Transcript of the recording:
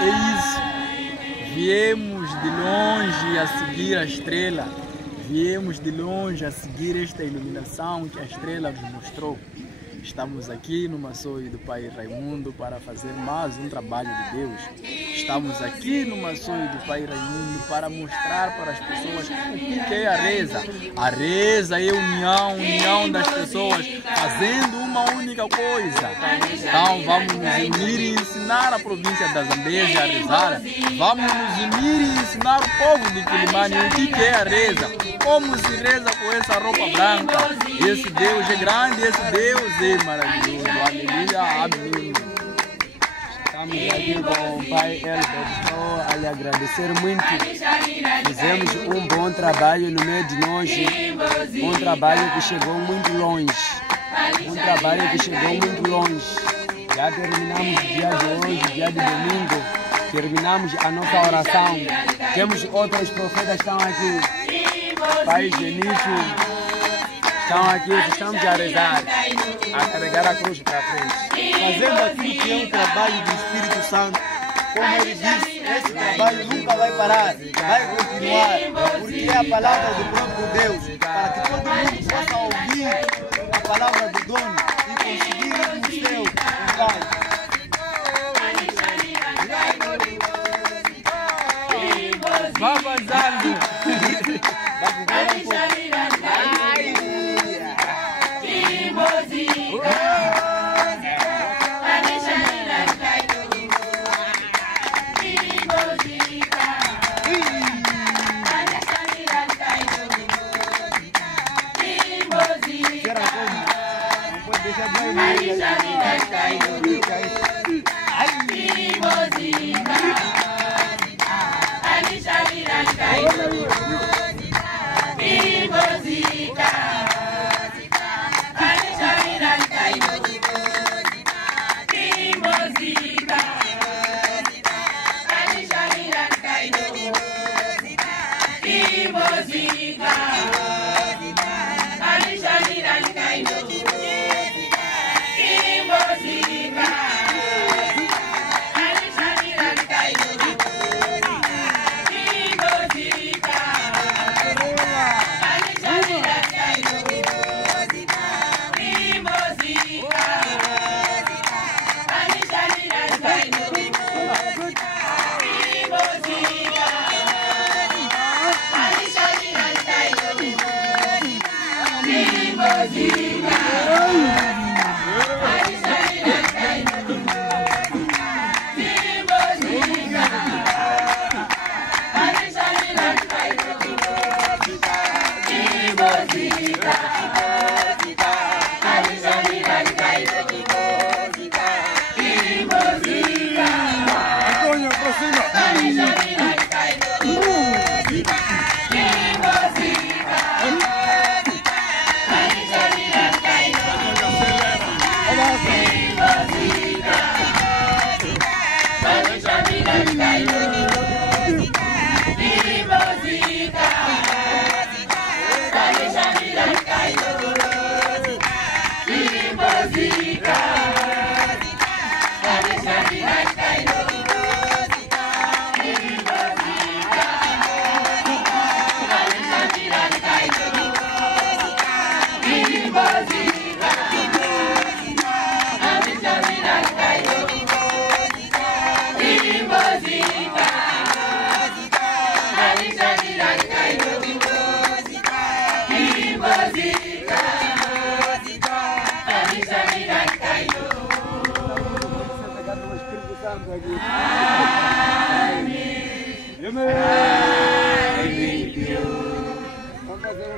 É isso. Viemos de longe a seguir a estrela. Viemos de longe a seguir esta iluminação que a estrela nos mostrou. Estamos aqui no Maçoi do Pai Raimundo para fazer mais um trabalho de Deus. Estamos aqui no Maçoi do Pai Raimundo para mostrar para as pessoas o que é a reza. A reza é a união das pessoas fazendo uma única coisa. Então vamos nos unir e ensinar a província da Zambésia a rezar. Vamos nos unir e ensinar o povo de Quilimane o que é a reza. Como se reza com essa roupa branca. Esse Deus é grande, esse Deus é maravilhoso. Aleluia, amém. Estamos aqui com o Pai Elber. Estou a lhe agradecer muito. Fizemos um bom trabalho no meio de nós. Um trabalho que chegou muito longe. Já terminamos o dia de hoje, dia de domingo. Terminamos a nossa oração. Temos outros profetas que estão aqui. Pai Genício, estão aqui, estamos a rezar, a carregar a cruz para frente. Fazendo aquilo que é um trabalho do Espírito Santo. Como ele disse, esse trabalho nunca vai parar, vai continuar, porque é a palavra do próprio Deus, para que todo mundo possa ouvir a palavra do dono e conseguir ir no céu em paz. Vá avançando. Vamos fazer um